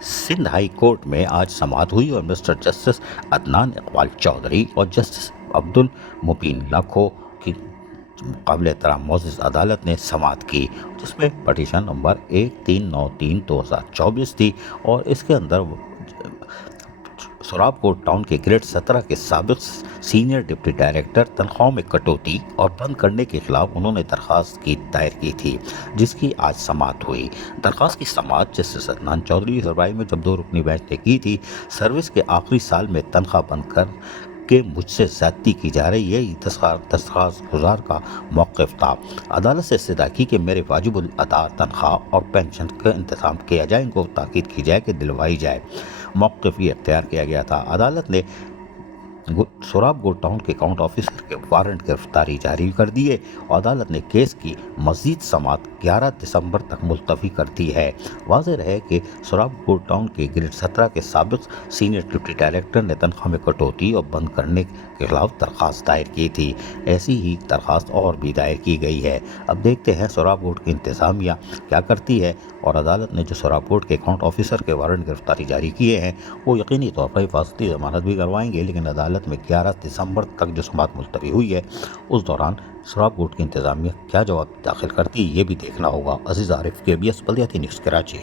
Sindh high court में आज समाअत हुई और मिस्टर जस्टिस अदनान इकबाल चौधरी और जस्टिस अब्दुल मुबीन लाखो की काबिल एहतराम मोअज़्ज़ज़ अदालत ने समाअत की, जिसमें पटिशन नंबर 1393/2024 थी और इसके अंदर सोराब कोट टाउन के ग्रेड 17 के साबिक सीनियर डिप्टी डायरेक्टर तनख्वाहों में कटौती और बंद करने के खिलाफ उन्होंने दरख्वास्त की दायर की थी, जिसकी आज समाअत हुई। दरख्वास्त की समाअत जस्टिस अदनान चौधरी की सरबराही में जब 2 रुकनी बेंच ने की थी। सर्विस के आखिरी साल में तनख्वाह बंद कर के मुझसे ज़्यादती की जा रही है, दरख्वास्त गुजार का मौक़िफ़ था। अदालत से इस्तदा की कि मेरे वाजिबुल अदा तनख्वाह और पेंशन का इंतज़ाम किया जाए, इनको ताकीद की जाए कि दिलवाई जाए। मौक़िफ़ ये इख्तियार किया गया था। अदालत ने सोराब कोट टाउन के काउंट ऑफिसर के वारंट गिरफ्तारी जारी कर दिए और अदालत ने केस की मज़ीद समाअत 11 दिसंबर तक मुलतवी कर दी है। वाज़ेह रहे कि सोराब कोट टाउन के ग्रेड 17 के साबिक सीनियर डिप्टी डायरेक्टर ने तनख्वाह में कटौती और बंद करने के खिलाफ दरख्वास्त दायर की थी। ऐसी ही दरख्वास्त और भी दायर की गई है। अब देखते हैं सोराब कोट की इंतज़ामिया क्या करती है और अदालत ने जो सोराब कोट के काउंट ऑफिसर के वारंट गिरफ्तारी जारी किए हैं वो यकीनी तौर पर हिफाजती ज़मानत भी करवाएंगे, लेकिन अदालत में 11 दिसंबर तक जो समाअत मुलतवी हुई है उस दौरान सोराब कोट की इंतज़ामिया क्या जवाब दाखिल करती है ये भी देखना होगा। अज़ीज़ आरिफ, KBS बल्दियाती न्यूज़, कराची।